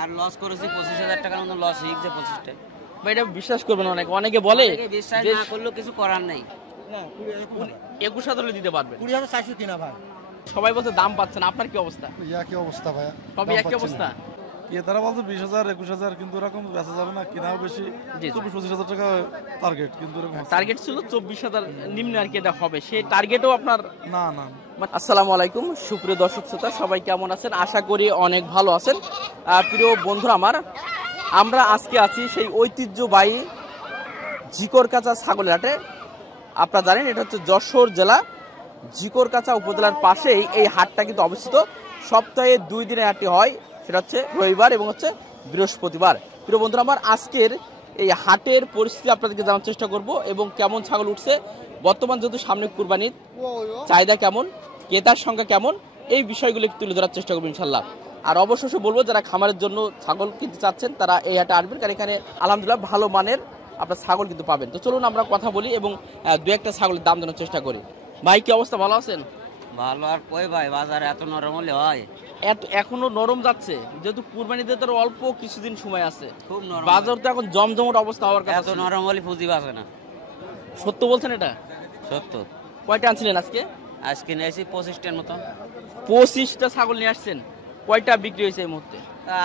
আর loss করেছি 25,000 টাকার মতো লস হয়ে গেছে 25টা। ভাই এটা বিশ্বাস করবেন না, অনেকে বলে বিশ্বাস না করলেও কিছু করার নাই। না 21,000 দিতে পারবেন। 20,400 কিনা ভাই। সবাই বলছে দাম পাচ্ছেন, আপনার কি অবস্থা? একই অবস্থা ভাই, সবই একই অবস্থা। তারা বলছে 20,000 21,000, কিন্তু এরকম বেচা যাবে না, কিনাও বেশি 24-25,000 টাকা টার্গেট, কিন্তু টার্গেট ছিল 24,000 নিম্ন আর কি এটা হবে, সেই টার্গেটও আপনার না না। আসসালামু আলাইকুম সুপ্রিয় দর্শক শ্রোতা, সবাই কেমন আছেন? আশা করি অনেক ভালো আছেন। প্রিয় বন্ধুরা আমার, আমরা আজকে আছি সেই ঐতিহ্যবাহী ঝিকরকাছা ছাগলের হাটে। আপনারা জানেন এটা হচ্ছে যশোর জেলা ঝিকরকাছা উপজেলার পাশেই এই হাটটা কিন্তু অবস্থিত। সপ্তাহে 2 দিনের হাটটি হয়, সেটা হচ্ছে রবিবার এবং হচ্ছে বৃহস্পতিবার। প্রিয় বন্ধুরা আমার, আজকের এই হাটের পরিস্থিতি আপনাদেরকে জানার চেষ্টা করব এবং কেমন ছাগল উঠছে, বর্তমান যেহেতু সামনে কুরবানির চাহিদা কেমন, ক্রেতার সংখ্যা কেমন, এই বিষয়গুলো তুলে ধরার চেষ্টা করবো ইনশাল্লাহ। আর অবশ্যই বলবো যারা খামারের জন্য ছাগল কিনতে চাচ্ছেন তারা এই হাটে আসবেন, কারণ এখানে আলহামদুলিল্লাহ ভালো মানের আপনার ছাগল কিন্তু পাবেন। তো চলুন আমরা কথা বলি এবং দু একটা ছাগলের দাম জানার চেষ্টা করি। ভাই কি অবস্থা, ভালো আছেন? ভালো আর কই ভাই, বাজারে এত নরম হলে হয়? এখনো নরম যাচ্ছে, যেহেতু কুরবানিতে তো অল্প কিছুদিন সময় আছে, খুব নরম। বাজার তো এখন জমজমট অবস্থা হওয়ার কথা। এত নরম হলে পুঁজি বাঁচে না। সত্য বলছেন এটা? সত্য। কয়টা আনছিলেন আজকে? আজকে নিয়েছি 25টার মতো। 25টা ছাগল নিয়ে আসছেন, কয়টা বিক্রি হয়েছে এই মুহূর্তে?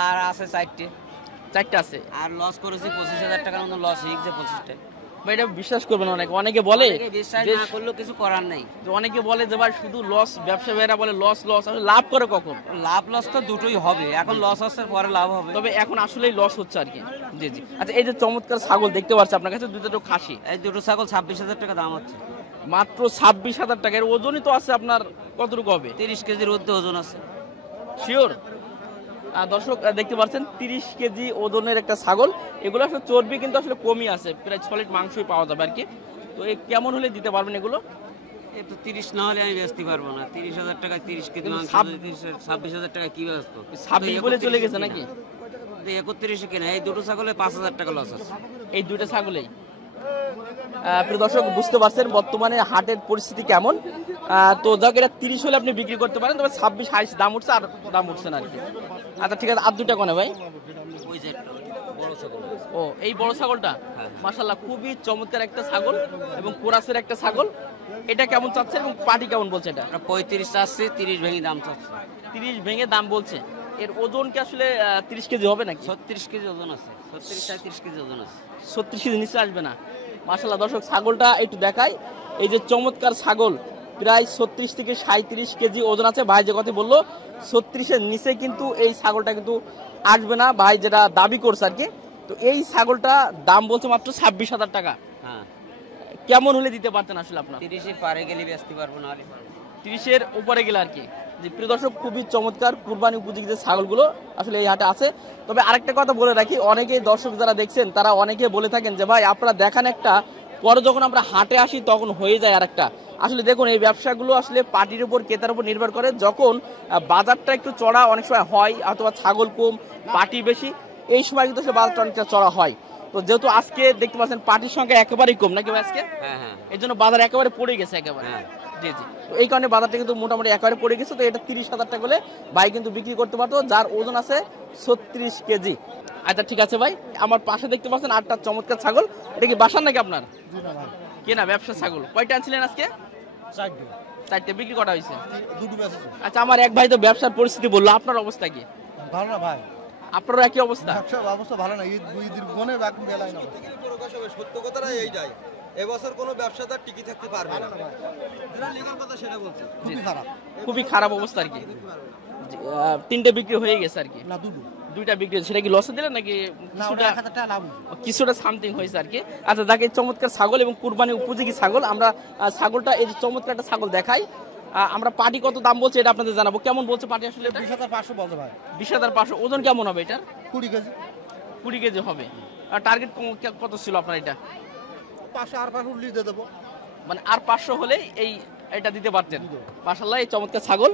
আর আছে 4টা আছে। আর লস করেছি 25,000 টাকার মতো লস হয়ে গেছে 25টা। ভাই এটা বিশ্বাস করবেন না, অনেকে বলে বিশ্বাস না করলেও কিছু করার নাই। অনেকে বলে যে ভাই শুধু লস, ব্যবসা ভাইরা বলে লস লস, আসলে লাভ করে কখন? লাভ লস তো দুটোই হবে, এখন লস হচ্ছে পরে লাভ হবে। তবে এখন আসলেই লস হচ্ছে আর কি। জি জি। আচ্ছা, এই যে চমৎকার ছাগল দেখতে পাচ্ছি আপনার কাছে, দুটো খাসি, এই দুটো ছাগল 26,000 টাকা দাম হচ্ছে। মাত্র 26,000 টাকা। এর ওজনই তো আছে আপনার কতটুকু হবে? 30 কেজির ঊর্ধ্বে ওজন আছে। শিওর? দর্শক দেখতে পাচ্ছেন 30 কেজি ওজনের একটা ছাগল। এগুলো আসলে চর্বি কিন্তু আসলে কমই আছে, প্রায় সলিড মাংসই পাওয়া যাবে আর কি। তো এই কেমন হলে দিতে পারবেন এগুলো? এই তো 30 না হলে আমি বেচতে পারবো না। 30,000 টাকা 30 কেজি মাংস, 26,000 টাকা কি বেচবো? 26 বলে চলে গেছে নাকি? 31 কিনা। এই দুটো ছাগলে 5,000 টাকা লস আছে। এই দুটো ছাগলেই। প্রিয় দর্শক বুঝতে পারছেন বর্তমানে হাটের পরিস্থিতি কেমন। তো যাক, এটা 30 হলে আপনি বিক্রি করতে পারেন, তবে 26-28 দাম উঠছে, আর দাম উঠছে না আর কি। আচ্ছা ঠিক আছে, আর দুটা কোনে ভাই? ওই যে বড় ছাগল। ও এই বড় ছাগলটা মাশাআল্লাহ খুবই চমৎকার একটা ছাগল এবং কোরাসের একটা ছাগল। এটা কেমন চাচ্ছে এবং পাটি কেমন বলছে? এটা 35 চাচ্ছি, 30 ভেঙে দাম চাচ্ছে। 30 ভেঙে দাম বলছে। এর ওজন কি আসলে 30 কেজি হবে নাকি? 36 কেজি ওজন আছে। 36-37 কেজি ওজন আছে। 36 কেজি নিচে আসবে না। মাশাআল্লাহ দর্শক ছাগলটা একটু দেখাই। এই যে চমৎকার ছাগল, প্রায় 36 থেকে 37 কেজি ওজন আছে। ভাই যে কথা বললো 36-এর নিচে কিন্তু এই ছাগলটা কিন্তু আসবে না, ভাই যেটা দাবি করছে আর কি। তো এই ছাগলটা দাম বলছে মাত্র 26,000 টাকা। হ্যাঁ, কেমন হলে দিতে পারতেন আসলে আপনার? 30-এর পারে গেলে বেচতে পারবো, না হলে 30-এর উপরে গেলে আর কি। যে প্রিয় দর্শক খুবই চমৎকার কুরবানি উপযোগী যে ছাগলগুলো আসলে এই হাটে আছে। তবে আরেকটা কথা বলে রাখি, অনেকেই দর্শক যারা দেখছেন তারা অনেকে বলে থাকেন যে ভাই আপনারা দেখান একটা, পরে যখন আমরা হাটে আসি তখন হয়ে যায় আরেকটা। আসলে দেখুন এই ব্যবসাগুলো আসলে পার্টির উপর, ক্রেতার উপর নির্ভর করে। যখন বাজারটা একটু চড়া অনেক সময় হয়, অথবা ছাগল কম পার্টি বেশি, এই সময় কিন্তু আসলে বাজারটা অনেকটা চড়া হয়। তো যেহেতু আজকে দেখতে পাচ্ছেন পার্টির সংখ্যা একেবারেই কম নাকি আজকে, এই জন্য বাজার একেবারে পড়ে গেছে একেবারে। জি জি। তো এই কারণে বাজারটা কিন্তু মোটামুটি একেবারে পড়ে গেছে। তো এটা 30,000 টাকা হলে ভাই কিন্তু বিক্রি করতে পারতো, যার ওজন আছে 36 কেজি। আচ্ছা ঠিক আছে ভাই, আমার পাশে দেখতে পাচ্ছেন 8টা চমৎকার ছাগল। এটা কি বাসার নাকি আপনার? কেনা ব্যবসা ছাগল? কয়টা আনছিলেন আজকে? 4টে। বিক্রি করা হয়েছে? আচ্ছা, আমার এক ভাই তো ব্যবসার পরিস্থিতি বললো, আপনার অবস্থা কি? ভালো না ভাই, আপনারও একই অবস্থা? ব্যবসার অবস্থা ভালো না, ঈদের গনে এখন মেলায় না। সত্য কথাটা এইটাই, এবছর কোনো ব্যবসাদার টিকে থাকতে পারবে না। যেটা লিগাল কথা সেটা বলছি, খুবই খারাপ অবস্থা আর কি। 3টে বিক্রি হয়ে গেছে আর কি? না, দুইটা বিক্রি হয়েছে। সেটা কি লসে দিলেন নাকি কিছুটা সামথিং হয়েছে আর কি? আচ্ছা যাকে চমৎকার ছাগল এবং কুরবানি উপযোগী ছাগল, আমরা ছাগলটা এই যে চমৎকার একটা ছাগল দেখাই। আমরা পাটি কত দাম বলছে এটা আপনাদের জানাবো। কেমন বলছে পাটি আসলে? 20,500 বলতে ভাই। 20,500। ওজন কেমন হবে এটার? 20 কেজি। 20 কেজি হবে। আর টার্গেট কত ছিল আপনার? এটা 500 আর 500 উঠলে দিয়ে দেবো। মানে আর 500 হলেই এটা দিতে পারতেন? মাশাআল্লাহ এই চমৎকার ছাগল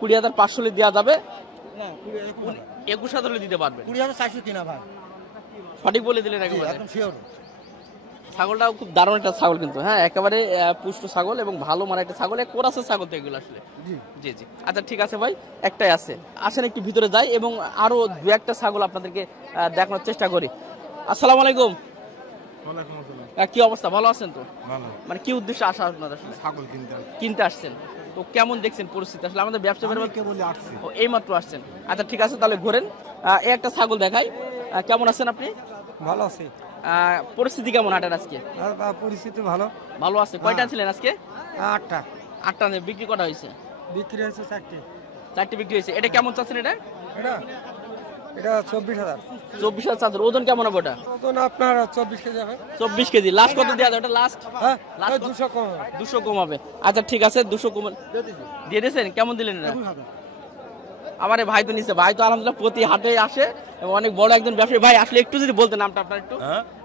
20,500 হলে দেওয়া যাবে। না 21,000 হলে দিতে পারবেন। 20,400 কিনা ভাই। সঠিক বলে দিলেন একেবারে। একদম শিওর। ছাগলটাও খুব দারুণ একটা ছাগল কিন্তু, হ্যাঁ একেবারে পুষ্ট ছাগল এবং ভালো মানে একটা ছাগল, এক কোরাসের ছাগল তো এগুলো আসলে। জি জি, আচ্ছা ঠিক আছে ভাই, একটাই আছে, আসেন একটু ভিতরে যাই এবং আরো দু একটা ছাগল আপনাদেরকে দেখানোর চেষ্টা করি। আসসালামু আলাইকুম। কি অবস্থা, ভালো আছেন তো? মানে কি উদ্দেশ্যে আসা আপনাদের? ছাগল কিনতে আসছেন তো কেমন দেখছেন পরিস্থিতি? আসলে আমাদের ব্যবসা এই মাত্র আসছেন। আচ্ছা ঠিক আছে, তাহলে ঘোরেন, এই একটা ছাগল দেখাই। কেমন আছেন আপনি? ভালো আছে, পরিস্থিতি কেমন হাটের আজকে? পরিস্থিতি ভালো। ভালো আছে। কয়টা ছিলেন আজকে? 8টা আটটা। বিক্রি কটা হয়েছে? বিক্রি হয়েছে 4টে বিক্রি হয়েছে। এটা কেমন চাচ্ছেন? এটা এটা 24,000। 24,000 চাচ্ছেন। ওজন কেমন হবে ওটা? ওজন আপনার 24 কেজি হবে। 24 কেজি। লাস্ট কত দেওয়া যায় ওটা? লাস্ট হ্যাঁ, লাস্ট 200 কম। 200 কম হবে। আচ্ছা ঠিক আছে, 200 কম দিয়ে দিয়েছেন। কেমন দিলেন এটা? আমার ভাই তো নিচ্ছে, ভাই তো আলহামদুলিল্লাহ প্রতি হাটে আসে এবং অনেক বড় একজন ব্যবসায়ী। ভাই আসলে একটু যদি বলতেন নামটা আপনার, একটু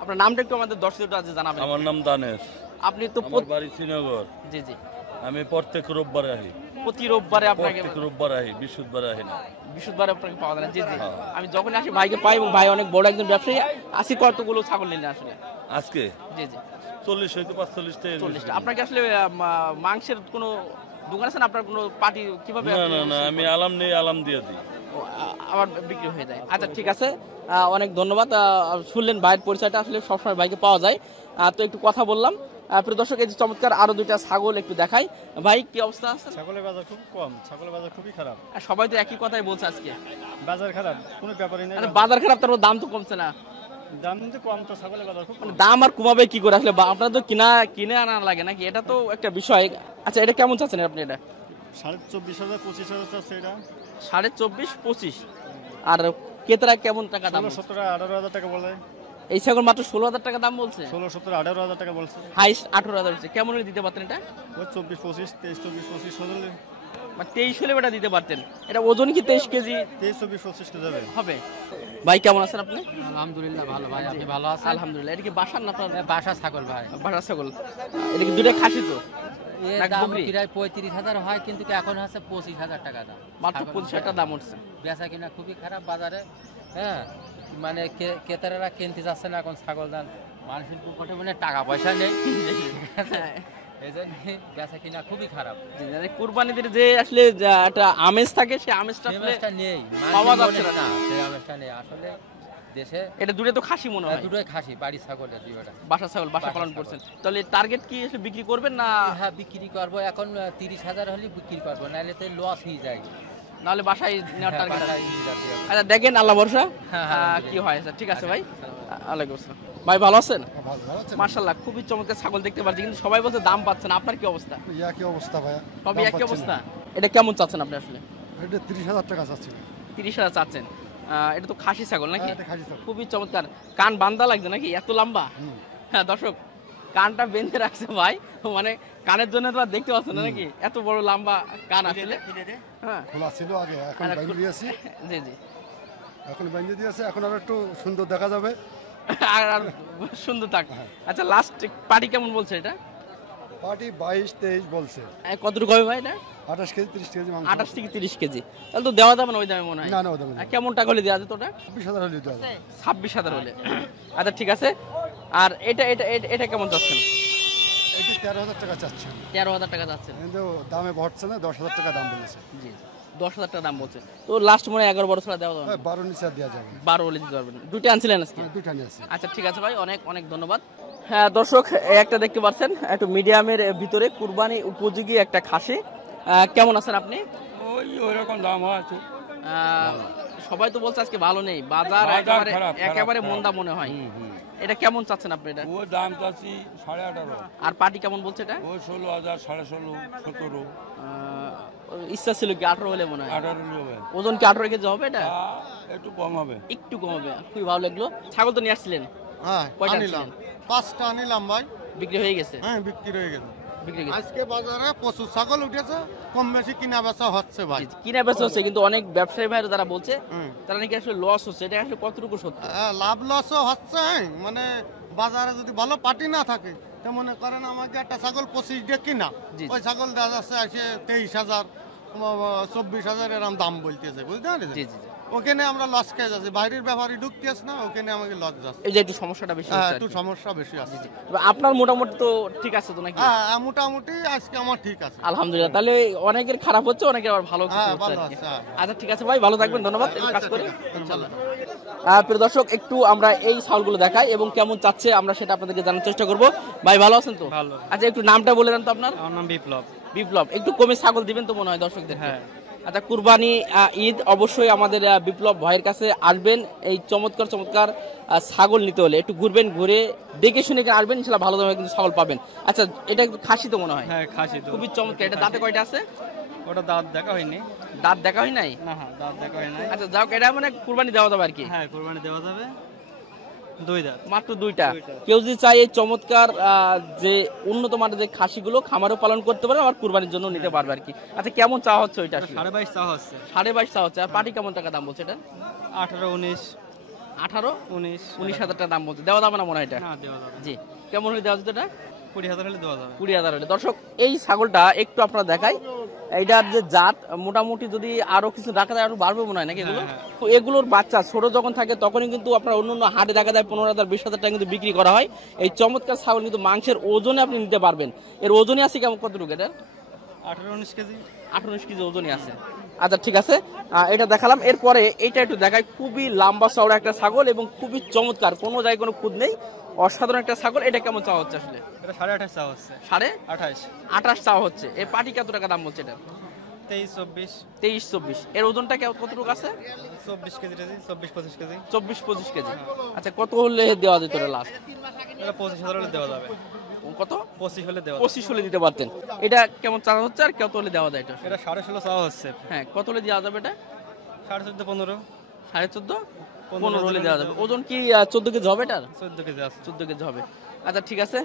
আপনার নামটা একটু আমাদের দর্শকদের কাছে জানাবেন। আমার নাম দানেশ। আপনি তো আমার বাড়ি শ্রীনগর। জি জি, আমি প্রত্যেক রোববারে আহি। প্রতি রোববারে আপনাকে? প্রত্যেক রোববারে আহি, বৃহস্পতিবারে আহি না। বৃহস্পতিবারে আপনাকে পাওয়া যায় না? জি জি, আমি যখন আসি ভাইকে পাই এবং ভাই অনেক বড় একজন ব্যবসায়ী। আসি কতগুলো ছাগল নিলেন আসলে আজকে? জি জি, 40 হয়তো 45টা। 40টা। আপনাকে আসলে মাংসের কোনো দোকান আছে না? আপনার কোনো পার্টি কিভাবে? না না না, আমি আলাম নেই, আলাম দিয়ে দিই, আবার বিক্রি হয়ে যায়। আচ্ছা ঠিক আছে, অনেক ধন্যবাদ। শুনলেন ভাইয়ের পরিচয়টা, আসলে সবসময় ভাইকে পাওয়া যায়, তো একটু কথা বললাম। প্রিয় দর্শক, এই যে চমৎকার আরো দুইটা ছাগল একটু দেখাই। ভাই কি অবস্থা আছে? ছাগলের বাজার খুব কম, ছাগলের বাজার খুবই খারাপ। সবাই তো একই কথাই বলছে আজকে, বাজার খারাপ, কোনো ব্যাপারই নেই। বাজার খারাপ, তারপর দাম তো কমছে না। দাম তো কম, তো ছাগলের বাজার খুব কম। দাম আর কমাবে কি করে? আসলে আপনারা তো কিনে আনা লাগে নাকি, এটা তো একটা বিষয়। আচ্ছা এটা কেমন চাচ্ছেন আপনি? এটা 24,000 25,000 চাচ্ছে এটা। 24,500 25। আর ক্রেতারা কেমন টাকা দাম? 17 18,000 টাকা বলে। এই ছাগল মাত্র 16,000 টাকা দাম বলছে। 16 17 18,000 টাকা বলছে। হাইস্ট 18,000 হচ্ছে। কেমন হলে দিতে পারতেন এটা? ওই 24 25 23 24 25 হলে, মানে 23 হলে এটা দিতে পারতেন। এটা ওজন কি 23 কেজি? 23 24 25 কে যাবে হবে। ভাই কেমন আছেন আপনি? আলহামদুলিল্লাহ ভালো ভাই, আপনি ভালো আছেন? আলহামদুলিল্লাহ। এটা কি বাসার না আপনার? বাসা ছাগল ভাই। বাসার ছাগল। এটা কি দুটো খাসি তো? এর নাকি দাম বকরি? প্রায় 35,000 হয়, কিন্তু এখন হচ্ছে 25,000 টাকা দাম। মাত্র 25,000 টাকা দাম উঠছে। বেচা কিনা খুবই খারাপ বাজারে, হ্যাঁ মানে ক্রেতারা কিনতে যাচ্ছে না এখন ছাগল। দান মানুষের পকেটে মানে টাকা পয়সা নেই, এই জন্য বেচা কিনা খুবই খারাপ। কুরবানিদের যে আসলে একটা আমেজ থাকে, সেই আমেজটা নেই, পাওয়া যাচ্ছে না। সেই আমেজটা নেই আসলে দেশে। এটা দুটো তো খাসি মনে হয়? দুটোই খাসি, বাড়ির ছাগল দুটোটা। বাসা ছাগল, বাসা পালন করছেন। তাহলে টার্গেট কি আসলে বিক্রি করবেন না? হ্যাঁ বিক্রি করবো, এখন 30,000 হলে বিক্রি করবো, নাহলে তো লস হয়ে যায়। নাহলে বাসায় নেওয়ার টার্গেট। আচ্ছা দেখেন, আল্লাহ ভরসা কি হয়। আচ্ছা ঠিক আছে ভাই, ওয়ালাইকুম আসসালাম। ভাই ভালো আছেন? মাশাআল্লাহ, খুবই চমৎকার ছাগল দেখতে পাচ্ছি, কিন্তু সবাই বলছে দাম পাচ্ছেন। আপনার কি অবস্থা? একই অবস্থা ভাইয়া, সবই একই অবস্থা। এটা কেমন চাচ্ছেন আপনি আসলে? এটা 30,000 টাকা চাচ্ছি। 30,000 চাচ্ছেন। এটা তো খাসি ছাগল নাকি? খুবই চমৎকার। কান বান্ধা লাগছে নাকি, এত লম্বা? হ্যাঁ দর্শক, কানটা বেঁধে রাখছে ভাই, মানে কানের জন্য তো আর দেখতে পাচ্ছেন না নাকি, এত বড় লম্বা কান আসলে। হ্যাঁ খোলা ছিল আগে, এখন বাইরে দিয়েছি। জি জি, এখন বাইরে দিয়েছে, এখন আর একটু সুন্দর দেখা যাবে। আর সুন্দর থাক। আচ্ছা লাস্ট পার্টি কেমন বলছে এটা? পার্টি 22-23 বলছে। কতটুকু হবে ভাই এটা? 28 কেজি 30 কেজি মাংস। 28 থেকে 30 কেজি। তাহলে তো দেওয়া যাবে না ওই দামে মনে হয়। না না, ওই দামে আর কেমন টাকা হলে দেওয়া যেত ওটা? 26,000 হলে দেওয়া যাবে। 26,000 হলে। আচ্ছা ঠিক আছে। আর এটা এটা এটা কেমন চাচ্ছেন? এটি 13,000 টাকা চাচ্ছে। 13,000 টাকা চাচ্ছেন, কিন্তু দামে বড়ছে না, 10,000 টাকা দাম বলেছে। জি 10,000 টাকা দাম বলছে। তো লাস্ট মনে 11 বড় ছাড়া দেওয়া যাবে না? 12 নিচে দেওয়া যাবে। 12 হলে দিতে পারবেন। দুটো আনছিলেন আজকে? দুইটা নিয়ে আছে। আচ্ছা ঠিক আছে ভাই, অনেক অনেক ধন্যবাদ। হ্যাঁ দর্শক, একটা দেখতে পাচ্ছেন একটু মিডিয়ামের ভিতরে কুরবানি উপযোগী একটা খাসি। কেমন আছেন আপনি? ওই রকম দাম আছে। সবাই তো বলছে আজকে ভালো নেই, বাজার একেবারে মন্দা মনে হয়। এটা কেমন চাচ্ছেন আপনি? এটা ও দাম চাচ্ছি 18,500। আর পার্টি কেমন বলছে এটা? ও 16,000 16,500 17। ইচ্ছা ছিল কি 18 হলে মনে হয়? 18 হবে। ওজন কি 18 কেজি হবে? এটা একটু কম হবে। একটু কম হবে। খুবই ভালো লাগলো। ছাগল তো নিয়ে আসছিলেন? হ্যাঁ কয়টা নিলাম? 5টা নিলাম ভাই। বিক্রি হয়ে গেছে? হ্যাঁ বিক্রি হয়ে গেছে। বিক্রি গেছে। আজকে বাজারে প্রচুর ছাগল উঠেছে, কম বেশি কিনা বেচা হচ্ছে ভাই। কিনা বেচা হচ্ছে, কিন্তু অনেক ব্যবসায়ী ভাইরা যারা বলছে তারা নাকি আসলে লস হচ্ছে। এটা আসলে কতটুকু সত্যি? লাভ লসও হচ্ছে, মানে বাজারে যদি ভালো পার্টি না থাকে, তো মনে করেন আমাকে একটা ছাগল 25 দিয়ে কিনা, ওই ছাগল দেখা যাচ্ছে 23,000 24,000 এরকম দাম বলতেছে, বুঝতে পারছেন? জি জি। ওখানে আমরা লস খেয়ে যাচ্ছি, বাইরের ব্যাপারই ঢুকতেছ না, ওখানে আমাকে লস যাচ্ছে। এই যে একটু সমস্যাটা বেশি হ্যাঁ, হচ্ছে একটু সমস্যা বেশি আছে। তবে আপনার মোটামুটি তো ঠিক আছে তো নাকি? হ্যাঁ, মোটামুটি আজকে আমার ঠিক আছে, আলহামদুলিল্লাহ। তাহলে ওই অনেকের খারাপ হচ্ছে, অনেকের আবার ভালো কিছু হ্যাঁ, হচ্ছে ভালো আর কি। আছে, হ্যাঁ। আচ্ছা ঠিক আছে ভাই, ভালো থাকবেন, ধন্যবাদ। এই কাজ আচ্ছা, করে ঠিক আছে, ইনশাআল্লাহ। প্রিয় দর্শক, একটু আমরা এই ছাগলগুলো দেখাই এবং কেমন চাচ্ছে আমরা সেটা আপনাদেরকে জানার চেষ্টা করব। ভাই ভালো আছেন তো? ভালো। আচ্ছা একটু নামটা বলে দেন তো আপনার। আমার নাম বিপ্লব। বিপ্লব, একটু কমে ছাগল দিবেন তো মনে হয় দর্শকদের। হ্যাঁ। আচ্ছা, কুরবানি ঈদ অবশ্যই আমাদের বিপ্লব ভাইয়ের কাছে আসবেন। এই চমৎকার চমৎকার ছাগল নিতে হলে একটু ঘুরবেন, ঘুরে দেখে শুনে আসবেন, ইনশাআল্লাহ ভালো দামে কিন্তু ছাগল পাবেন। আচ্ছা, এটা খাসি তো মনে হয়? হ্যাঁ, খাসি তো। খুবই চমৎকার। এটা দাঁতে কয়টা আছে? ওটা দাঁত দেখা হয়নি। দাঁত দেখা হয় নাই? না, হ্যাঁ, দাঁত দেখা হয় নাই। আচ্ছা যাও, এটা মানে কুরবানি দেওয়া যাবে আর কি। হ্যাঁ, কুরবানি দেওয়া যাবে। 2 দাঁত। মাত্র দুইটা। কেউ যদি চাই এই চমৎকার যে উন্নত মানের যে খাসিগুলো খামারও পালন করতে পারে, আবার কুরবানির জন্য নিতে পারবে আর কি। আচ্ছা, কেমন চাওয়া হচ্ছে ওইটা? 22.5 চাওয়া হচ্ছে। 22.5 চাওয়া হচ্ছে। আর পাটি কেমন টাকা দাম বলছে এটা? 18, 19, 19 হাজার টাকা দাম বলছে। দেওয়া যাবে না মনে হয় এটা? না, দেওয়া যাবে। জি, কেমন হলে দেওয়া যেত এটা? 20,000 হলে দেওয়া যাবে। 20,000 হলে। দর্শক, এই ছাগলটা একটু আপনারা দেখাই, এইটার যে জাত মোটামুটি যদি আরো কিছু রাখা যায় আরো বাড়বে মনে হয় নাকি এগুলো? তো এগুলোর বাচ্চা ছোট যখন থাকে তখনই কিন্তু আপনার অন্য অন্য হাটে দেখা যায় 15,000 20,000 টাকা কিন্তু বিক্রি করা হয়। এই চমৎকার ছাগল কিন্তু মাংসের ওজনে আপনি নিতে পারবেন। এর ওজনই আছে কেমন, কতটুকু এটা? 18-19 কেজি। 18 কেজি ওজনই আছে। আচ্ছা ঠিক আছে, এটা দেখালাম। এরপরে এইটা একটু দেখাই, খুবই লম্বা চওড়া একটা ছাগল এবং খুবই চমৎকার, কোনো জায়গায় কোনো খুদ নেই, অসাধারণ একটা ছাগল। এটা কেমন চাওয়া হচ্ছে আসলে? এটা 28.5 চাওয়া হচ্ছে। 28.5 চাওয়া হচ্ছে। এই পাটি কত টাকা দাম বলছে এটা? 23-24। 23-24। এর ওজনটা কতটুকু আছে? 24 কেজি, 24-25 কেজি। 24-25 কেজি। আচ্ছা, কত হলে দেওয়া যেত লাস্ট? এটা 25,000 হলে দেওয়া যাবে। কত? 25 হলে দেওয়া। 25 হলে দিতে পারতেন। এটা কেমন চাওয়া হচ্ছে আর কত হলে দেওয়া যায় এটা? এটা 16.5 চাওয়া হচ্ছে। হ্যাঁ, কত হলে দেওয়া যাবে এটা? 14.5, 15। 14.5, 15 হলে দেওয়া যাবে। ওজন কি 14 কেজি হবে এটা? 14 কেজি আছে। 14 কেজি হবে। আচ্ছা ঠিক আছে,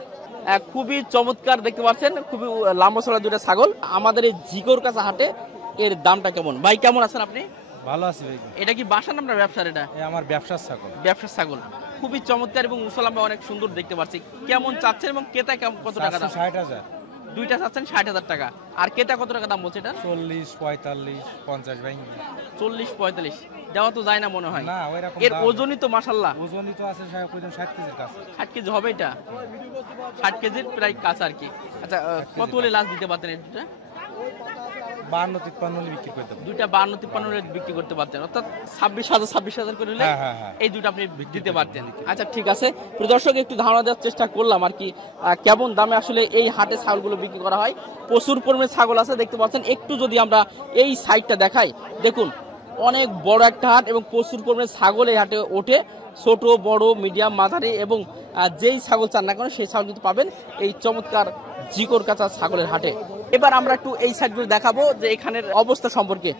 খুবই চমৎকার দেখতে পাচ্ছেন, খুবই লম্বা চড়া দুইটা ছাগল আমাদের এই জিকোর কাছে হাটে। এর দামটা কেমন? ভাই কেমন আছেন আপনি? ভালো আছে ভাই। এটা কি বাসার নাম না ব্যবসার? এটা আমার ব্যবসার ছাগল। ব্যবসার ছাগল, খুবই চমৎকার এবং মুসলাম্বা অনেক সুন্দর দেখতে পাচ্ছি। কেমন চাচ্ছেন এবং ক্রেতা কত টাকা দাম? 60,000। দুইটা চাচ্ছেন 60,000 টাকা। আর ক্রেতা কত টাকা দাম বলছে এটা? 40, 45, 50 ভাই। 40-45 দেওয়া তো যায় না মনে হয়। না, ওইরকম এর ওজনই তো মাশাআল্লাহ ওজনই তো আছে 60 কেজির কাছে। 60 কেজি হবে এটা? 60 কেজির প্রায় কাছে আর কি। আচ্ছা, কত হলে লাস্ট দিতে পারতেন এই দুটা? 52-53 হলে বিক্রি করতে পারবো। দুইটা 52-53 হলে বিক্রি করতে পারতেন, অর্থাৎ 26,000 করে হলে এই দুটো আপনি দিতে পারতেন। আচ্ছা ঠিক আছে, প্রিয় দর্শক, একটু ধারণা দেওয়ার চেষ্টা করলাম আর কি কেমন দামে আসলে এই হাটে ছাগলগুলো বিক্রি করা হয়। প্রচুর পরিমাণে ছাগল আছে দেখতে পাচ্ছেন। একটু যদি আমরা এই সাইডটা দেখাই, দেখুন অনেক বড় একটা হাট এবং প্রচুর পরিমাণে ছাগল এই হাটে ওঠে। ছোট বড় মিডিয়াম মাঝারি এবং যেই ছাগল চান না কেন সেই ছাগল কিন্তু পাবেন এই চমৎকার জিকোর কাঁচা ছাগলের হাটে। এবার আমরা একটু এই সাইডগুলো দেখাবো যে এখানের অবস্থা সম্পর্কে।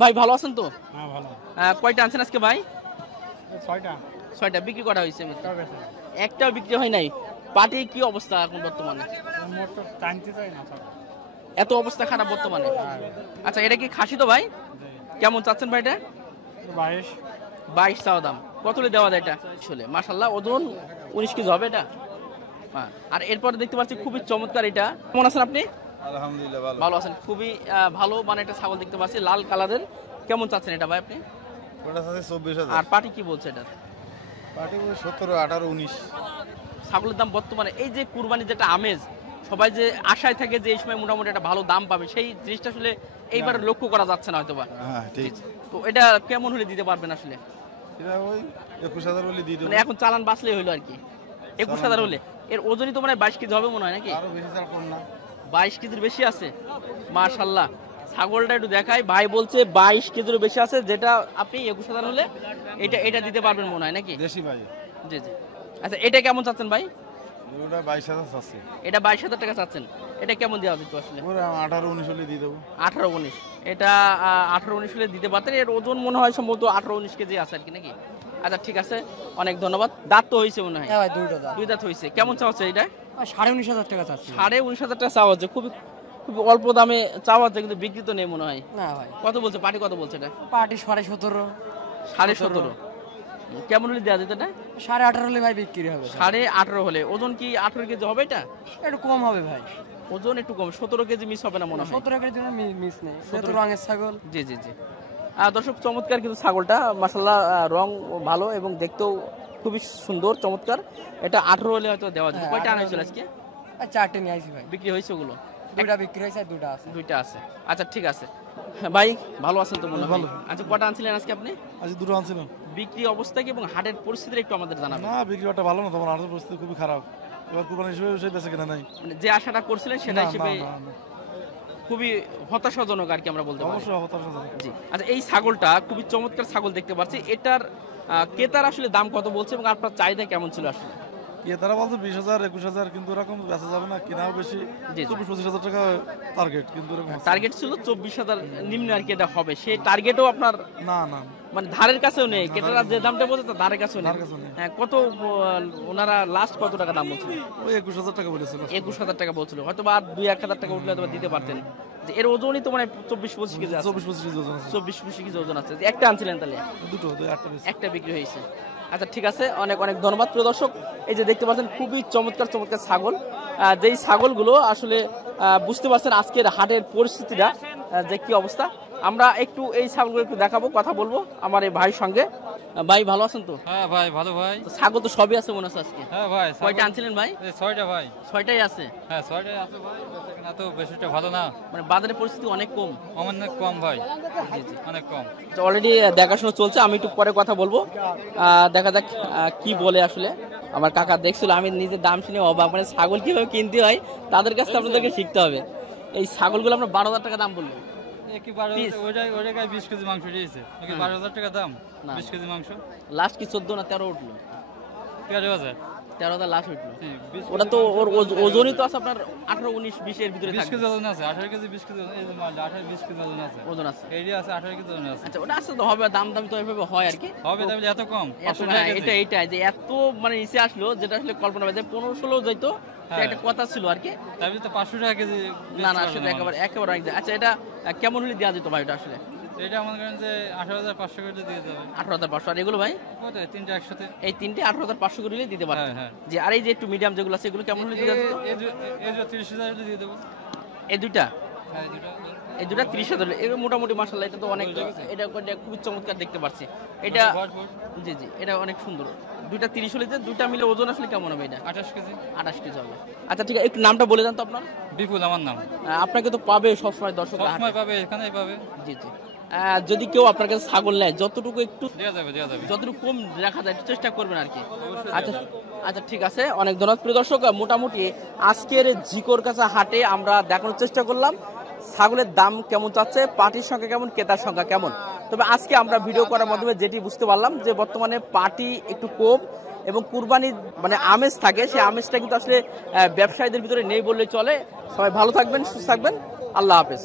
ভাই ভালো আছেন তো? হ্যাঁ, ভালো। কয়টা আনছেন আজকে ভাই? 6টা বিক্রি করা হয়েছে। একটাও বিক্রি হয় নাই। পাটি কি অবস্থা এখন বর্তমানে? এত অবস্থা খারাপ বর্তমানে? আচ্ছা, এটা কি খাসি তো ভাই? কেমন চাচ্ছেন ভাই এটা? 22 চাওয়া দাম। কত হলে দেওয়া যায় এটা? আসলে মাশাআল্লাহ ওজন 19 কেজি হবে এটা। হ্যাঁ, আর এরপরে দেখতে পাচ্ছি খুবই চমৎকার। এটা কেমন আছেন আপনি? আলহামদুলিল্লাহ ভালো আছেন। খুবই ভালো মানে একটা ছাগল দেখতে পাচ্ছি লাল কালারের। কেমন চাচ্ছেন এটা ভাই আপনি? ওটা আছে 24,000। আর পাটি কি বলছে এটা? পাটি 17, 18, 19। ছাগলের দাম বর্তমানে এই যে কুরবানি যেটা আমেজ, সবাই যে আশায় থাকে যে এই সময় মোটামুটি একটা ভালো দাম পাবে, সেই জিনিসটা আসলে এইবার লক্ষ্য করা যাচ্ছে না হয়তোবা। হ্যাঁ ঠিক। তো এটা কেমন হলে দিতে পারবেন আসলে? এটা ওই 21,000 হলে দিয়ে দেব। মানে এখন চালান বাঁচলেই হলো আর কি। 21,000 হলে। এর ওজনই তো মানে 22 কেজি হবে মনে হয় নাকি? আরো বেশি চাল কম না। 22 কেজির বেশি আছে। মাশাআল্লাহ, ছাগলটা একটু দেখাই। ভাই বলছে 22 কেজির বেশি আছে, যেটা আপনি 21,000 হলে এটা দিতে পারবেন মনে হয় নাকি? দেশি ভাই। জি জি। আচ্ছা, এটা কেমন চাচ্ছেন ভাই? ওটা 22,000 আছে। এটা 22,000 টাকা চাচ্ছেন। এটা কেমন দেওয়া যেত আসলে? ওরা 18, 19 হলে দিয়ে দেব। 18, 19। এটা 18, 19 হলে দিতে পারতেন। এর ওজন মনে হয় সম্ভবত 18, 19 কেজি আছে আর কি নাকি? আচ্ছা ঠিক আছে, অনেক ধন্যবাদ। দাঁত তো হয়েছে মনে হয়? হ্যাঁ ভাই, দুই দাঁত হয়েছে। কেমন চাওয়া হচ্ছে এটা? 19,500 টাকা চাচ্ছি। 19,500 টাকা চাওয়া হচ্ছে। খুবই অল্প দামে চাওয়া হচ্ছে, কিন্তু বিক্রি তো নেই মনে হয়। না ভাই। কত বলছে পাটি? কত বলছে এটা? পাটি 17.5। 17.5। কেমন হলে দেওয়া যেত এটা? 18.5 হলে ভাই বিক্রি হবে। 18.5 হলে। ওজন কি 18 কেজি হবে এটা? একটু কম হবে ভাই। ওজন একটু কম, 17 কেজি মিস হবে না মনে হয়? 17 কেজির জন্য মিস নেই। 17 রঙের ছাগল। জি জি জি। দর্শক চমৎকার কিন্তু ছাগলটা মাশাআল্লাহ, রং ভালো এবং দেখতেও খুবই সুন্দর চমৎকার। এটা 18 হলে হয়তো দেওয়া যাবে। কয়টা আনা হয়েছিল আজকে? 4টে নিয়ে আইছি ভাই। বিক্রি হয়েছে ওগুলো? 2টা বিক্রি হয়েছে আর 2টা আছে। 2টা আছে। আচ্ছা ঠিক আছে ভাই, ভালো আছেন তো? মনে ভালো। আচ্ছা কটা আনছিলেন আজকে আপনি? আজ 2টো আনছিলাম। বিক্রি অবস্থা কি এবং হাটের পরিস্থিতি একটু আমাদের জানাবেন। না, বিক্রিটা ভালো না, তোমার হাটের পরিস্থিতি খুবই খারাপ। এবার কুরবানি হিসেবে সেই বেচা কেনা নাই, মানে যে আশাটা করছিলেন সেটা হিসেবে খুবই হতাশাজনক আর কি আমরা বলতে পারি। অবশ্যই হতাশাজনক। জি আচ্ছা, এই ছাগলটা খুবই চমৎকার ছাগল দেখতে পাচ্ছি। এটার ক্রেতার আসলে দাম কত বলছে এবং আপনার চাহিদা কেমন ছিল আসলে? তারা বলছে 20,000 21,000, কিন্তু এরকম বেচা যাবে না, কিনাও বেশি 24-25,000 টাকা টার্গেট, কিন্তু টার্গেট ছিল 24,000 নিম্ন আর কি এটা হবে। সেই টার্গেটও আপনার না না মানে ধারের কাছেও নেই। ক্রেতারা যে দামটা বলছে তার ধারের কাছেও নেই। হ্যাঁ, কত ওনারা লাস্ট কত টাকা দাম বলছিল? ওই 21,000 টাকা বলেছিল। 21,000 টাকা বলছিল, হয়তো বা 2-1,000 টাকা উঠলে হয়তো দিতে পারতেন। যে এর ওজনই তো মানে 24-25 কেজি আছে। 24-25 কেজি ওজন আছে। 24-25 কেজি ওজন আছে। একটা আনছিলেন তাহলে? দুটো, একটা বিক্রি হয়েছে। আচ্ছা ঠিক আছে, অনেক অনেক ধন্যবাদ প্রিয় দর্শক। এই যে দেখতে পাচ্ছেন খুবই চমৎকার চমৎকার ছাগল, যেই ছাগলগুলো আসলে বুঝতে পারছেন আজকের হাটের পরিস্থিতিটা যে কি অবস্থা। আমরা একটু এই ছাগলগুলো একটু দেখাবো, কথা বলবো আমার এই ভাইয়ের সঙ্গে। ভাই ভালো আছেন তো? হ্যাঁ ভাই ভালো ভাই। ছাগল তো সবই আছে মনে হচ্ছে আজকে? হ্যাঁ ভাই। কয়টা আনছিলেন ভাই? 6টা ভাই। 6টাই আছে? হ্যাঁ 6টাই আছে ভাই। বেচাকেনা তো বেশিটা ভালো না, মানে বাজারের পরিস্থিতি অনেক কম। অনেক কম ভাই। জি জি অনেক কম। অলরেডি দেখাশোনা চলছে, আমি একটু পরে কথা বলবো, দেখা যাক কি বলে। আসলে আমার কাকা দেখছিল, আমি নিজের দাম শুনে অবাক, মানে ছাগল কিভাবে কিনতে হয় তাদের কাছে আপনাদেরকে শিখতে হবে। এই ছাগলগুলো আমরা 12,000 টাকা দাম বললো। 20 কেজি মাংস দিয়েছে, 12,000 টাকা দাম। 20 কেজি মাংস লাস্ট কি 14 না 13 উঠলো? 13,000 লাস্ট উঠলো। ওটা তো ওর ওজনই তো আছে আপনার 18-19-20 এর ভিতরে 20 কেজি ওজন আছে। 18 কেজি 20 কেজি এই যে 18-20 কেজি ওজন আছে। ওজন আছে এরিয়া আছে 18 কেজি ওজন আছে। আচ্ছা ওটা আছে তো হবে, দাম তো এভাবে হয় আর কি হবে, তবে এত কম। এটা যে এত মানে নিচে আসলো, যেটা আসলে কল্পনা করে 15-16 যাইতো, একটা কথা ছিল আর কি। তাহলে তো 500 টাকা কেজি। না না, সেটা একেবারে অনেক। আচ্ছা এটা কেমন হলে দেওয়া যেত ভাই? এটা আসলে এটা মনে করেন যে 18,500 করে দিয়ে যাবে। 18,500। আর এগুলো ভাই? ওটা তিনটা একসাথে। এই তিনটে 18,500 করে দিতে পারবেন? হ্যাঁ। যে আর এই যে একটু মিডিয়াম যেগুলো আছে এগুলো কেমন হলে দিয়ে যাবে? এই যে 30,000 দিয়ে দেব। এই দুইটা? হ্যাঁ এই দুটা 30,000। এগুলো মোটামুটি মাশাআল্লাহ, এটা তো অনেক, এটা খুবই চমৎকার দেখতে পাচ্ছি। এটা জি জি এটা অনেক সুন্দর। দুইটা 30 হলে যে দুইটা মিলে ওজন আসলে কেমন হবে? এটা 28 কেজি। 28 কেজি হবে। আচ্ছা ঠিক আছে, একটু নামটা বলে দেন তো আপনার। বিপুল আমার নাম। আপনাকে তো পাবে সবসময় দর্শক, সবসময় পাবে, এখানেই পাবে। জি জি। যদি কেউ আপনার কাছে ছাগল নেয়, যতটুকু একটু দেওয়া যাবে যতটুকু কম রাখা যায় চেষ্টা করবেন আর কি। আচ্ছা আচ্ছা ঠিক আছে, অনেক ধন্যবাদ প্রিয় দর্শক। মোটামুটি আজকের ঝিকর কাছা হাটে আমরা দেখানোর চেষ্টা করলাম ছাগলের দাম কেমন চাচ্ছে, পাটির সংখ্যা কেমন, ক্রেতার সংখ্যা কেমন। তবে আজকে আমরা ভিডিও করার মাধ্যমে যেটি বুঝতে পারলাম যে বর্তমানে পাটি একটু কম এবং কুরবানির মানে আমেজ থাকে, সেই আমেজটা কিন্তু আসলে ব্যবসায়ীদের ভিতরে নেই বললে চলে। সবাই ভালো থাকবেন, সুস্থ থাকবেন, আল্লাহ হাফেজ।